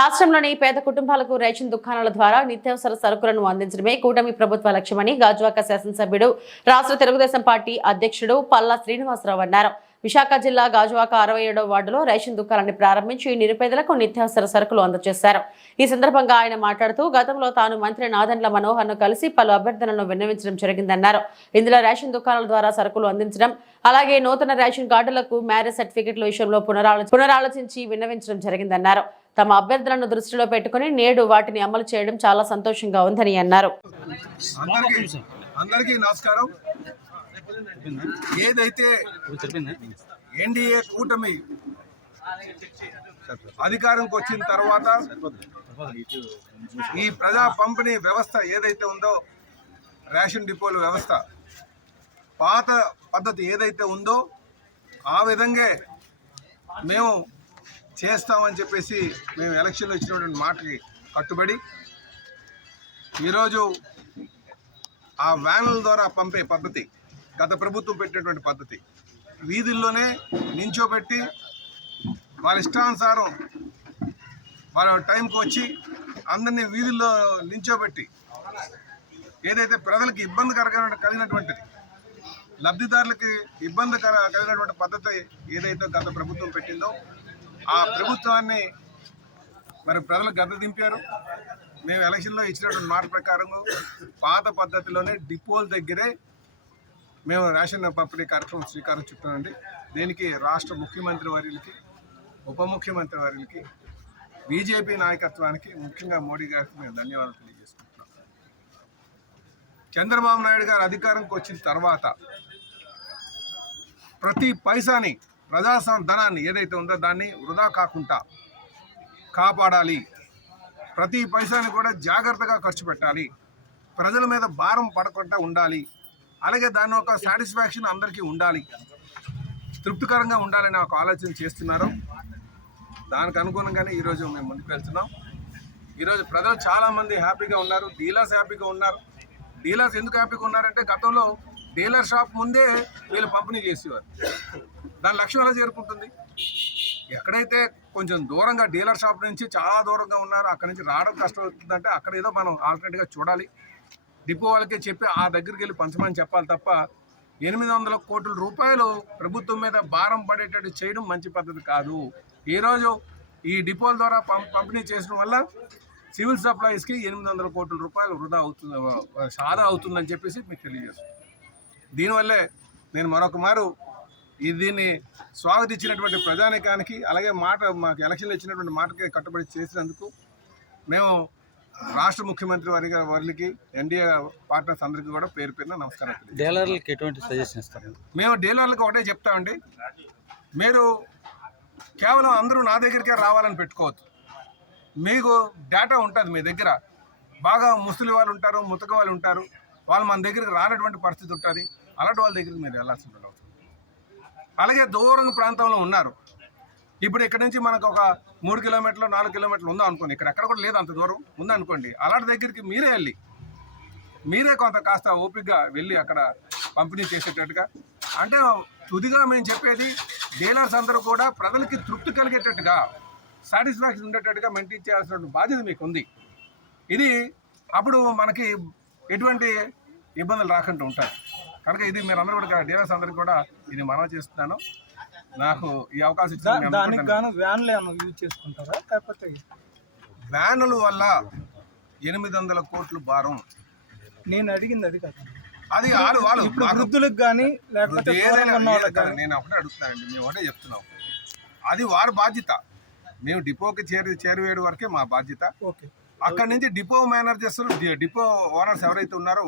రాష్ట్రంలోని పేద కుటుంబాలకు రేషన్ దుకాణాల ద్వారా నిత్యావసర సరుకులను అందించడమే కూటమి ప్రభుత్వ లక్ష్యమని గాజువాక శాసనసభ్యుడు రాష్ట్ర తెలుగుదేశం పార్టీ అధ్యక్షుడు పల్లా శ్రీనివాసరావు అన్నారు. విశాఖ జిల్లా గాజువాక అరవై ఏడో వార్డులో రేషన్ దుకాణాన్ని ప్రారంభించి నిరుపేదలకు నిత్యావసర సరుకులు అందజేశారు. ఈ సందర్భంగా ఆయన మాట్లాడుతూ గతంలో తాను మంత్రి నాదండ్ల మనోహర్ను కలిసి పలు అభ్యర్థనలను విన్నవించడం జరిగిందన్నారు. ఇందులో రేషన్ దుకాణాల ద్వారా సరుకులు అందించడం అలాగే నూతన రేషన్ కార్డులకు మ్యారేజ్ సర్టిఫికెట్ల విషయంలో పునరాలోచించి విన్నవించడం జరిగిందన్నారు. తమ అభ్యర్థులను దృష్టిలో పెట్టుకుని నేడు వాటిని అమలు చేయడం చాలా సంతోషంగా ఉందని అన్నారు. అందరికీ అందరికీ నమస్కారం. ఏదైతే ఎన్డీఏ కూటమి అధికారంకి వచ్చిన తర్వాత ఈ ప్రజా పంపిణీ వ్యవస్థ ఏదైతే ఉందో రేషన్ డిపోల వ్యవస్థ పాత పద్ధతి ఏదైతే ఉందో ఆ విధంగా మేము చేస్తామని చెప్పేసి మేము ఎలక్షన్లో ఇచ్చినటువంటి మాటకి కట్టుబడి ఈరోజు ఆ వ్యాన్ల ద్వారా పంపే పద్ధతి గత ప్రభుత్వం పెట్టినటువంటి పద్ధతి వీధుల్లోనే నించోబెట్టి వాళ్ళ ఇష్టానుసారం వాళ్ళ టైంకి వచ్చి అందరినీ వీధుల్లో నించోబెట్టి ఏదైతే ప్రజలకు ఇబ్బందికరంగా కలిగినటువంటిది లబ్ధిదారులకి ఇబ్బందికర కలిగినటువంటి పద్ధతి ఏదైతే గత ప్రభుత్వం పెట్టిందో ఆ ప్రభుత్వాన్ని మరి ప్రజలు గద్ద దింపారు. మేము ఎలక్షన్లో ఇచ్చినటువంటి మాట ప్రకారం పాత పద్ధతిలోనే డిపోల దగ్గరే మేము రేషన్ పంపిణీ కార్యక్రమం శ్రీకారం చుట్టామండి. దీనికి రాష్ట్ర ముఖ్యమంత్రి వర్యులకి ఉప ముఖ్యమంత్రి వర్యులకి బీజేపీ నాయకత్వానికి ముఖ్యంగా మోడీ గారికి మేము ధన్యవాదాలు తెలియజేసుకుంటున్నాం. చంద్రబాబు నాయుడు గారు అధికారంకి వచ్చిన తర్వాత ప్రతి పైసాని ప్రజాస్వామ్య ధనాన్ని ఏదైతే ఉందో దాన్ని వృధా కాకుండా కాపాడాలి. ప్రతి పైసాని కూడా జాగ్రత్తగా ఖర్చు పెట్టాలి. ప్రజల మీద భారం పడకుండా ఉండాలి. అలాగే దాని ఒక సాటిస్ఫాక్షన్ అందరికీ ఉండాలి. తృప్తికరంగా ఉండాలని ఒక ఆలోచన చేస్తున్నారు. దానికి అనుగుణంగానే ఈరోజు మేము ముందుకు వెళ్తున్నాం. ఈరోజు ప్రజలు చాలామంది హ్యాపీగా ఉన్నారు. డీలర్స్ హ్యాపీగా ఉన్నారు. డీలర్స్ ఎందుకు హ్యాపీగా ఉన్నారంటే గతంలో డీలర్ షాప్ ముందే వీళ్ళు పంపిణీ చేసేవారు. దాని లక్ష్యం ఎలా చేరుకుంటుంది? ఎక్కడైతే కొంచెం దూరంగా డీలర్ షాప్ నుంచి చాలా దూరంగా ఉన్నారో అక్కడ నుంచి రావడం కష్టం అవుతుందంటే అక్కడ ఏదో మనం ఆల్టర్నేట్గా చూడాలి. డిపో వాళ్ళకి చెప్పి ఆ దగ్గరికి వెళ్ళి పంచమని చెప్పాలి తప్ప ఎనిమిది వందల కోట్ల రూపాయలు ప్రభుత్వం మీద భారం పడేటట్టు చేయడం మంచి పద్ధతి కాదు. ఈరోజు ఈ డిపోల ద్వారా పం పంపిణీ చేసడం వల్ల సివిల్ సప్లైస్కి ఎనిమిది వందల కోట్ల రూపాయలు వృధా అవుతుంది సాదా అవుతుందని చెప్పేసి మీకు తెలియజేస్తాను దీనివల్లే నేను మరొక మారు దీన్ని స్వాగతించినటువంటి ప్రజానికానికి అలాగే మాట మాకు ఎలక్షన్లు ఇచ్చినటువంటి మాటకి కట్టుబడి చేసినందుకు మేము రాష్ట్ర ముఖ్యమంత్రి వారి వారికి ఎన్డీఏ పార్ట్నర్స్ అందరికీ కూడా పేరు పేరున నమస్కారం. డీలర్లకి ఎటువంటి సజెషన్ ఇస్తారు? మేము డీలర్లకు ఒకటే చెప్తామండి. మీరు కేవలం అందరూ నా దగ్గరికే రావాలని పెట్టుకోవద్దు. మీకు డేటా ఉంటుంది మీ దగ్గర. బాగా ముసలి వాళ్ళు ఉంటారు ముతక వాళ్ళు ఉంటారు. వాళ్ళు మన దగ్గరికి రానటువంటి పరిస్థితి ఉంటుంది. అలాంటి వాళ్ళ దగ్గరికి మీరు వెళ్ళాల్సి ఉంటుంది అలాగే దూరం ప్రాంతంలో ఉన్నారు. ఇప్పుడు ఇక్కడ నుంచి మనకు ఒక మూడు కిలోమీటర్లు నాలుగు కిలోమీటర్లు ఉందా అనుకోండి. ఇక్కడ ఎక్కడ కూడా లేదు అంత దూరం. ఉందనుకోండి. అలాంటి దగ్గరికి మీరే వెళ్ళి మీరే కొంత కాస్త ఓపికగా వెళ్ళి అక్కడ పంపిణీ చేసేటట్టుగా. అంటే తుదిగా మేము చెప్పేది డీలర్స్ అందరూ కూడా ప్రజలకి తృప్తి కలిగేటట్టుగా సాటిస్ఫాక్షన్ ఉండేటట్టుగా మెయింటైన్ చేయాల్సిన బాధ్యత మీకు ఉంది ఇది అప్పుడు మనకి ఎటువంటి ఇబ్బందులు రాకుండా ఉంటాయి. కనుక ఇది మీరు అందరూ కూడా డీలర్స్ అందరికీ కూడా ఇది మనం చేస్తున్నాను. నాకు ఈ అవకాశం ఇచ్చిన దానికి గాను వ్యాన్లు యూజ్ చేసుకుంటారా? లేకపోతే వ్యానుల వల్ల ఎనిమిది వందల కోట్లు భారం. నేను అడిగింది అది కదా. అది వాళ్ళు వాళ్ళు ఇప్పుడు వృద్ధులకు కానీ లేకపోతే ఏదైనా నేను ఒకటే అడుగుతానండి మేము ఒకటే చెప్తున్నాం. అది వారి బాధ్యత. మేము డిపోకి చేరు చేరువేడు వరకే మా బాధ్యత. ఓకే. అక్కడి నుంచి డిపో మేనేజర్స్ డిపో ఓనర్స్ ఎవరైతే ఉన్నారో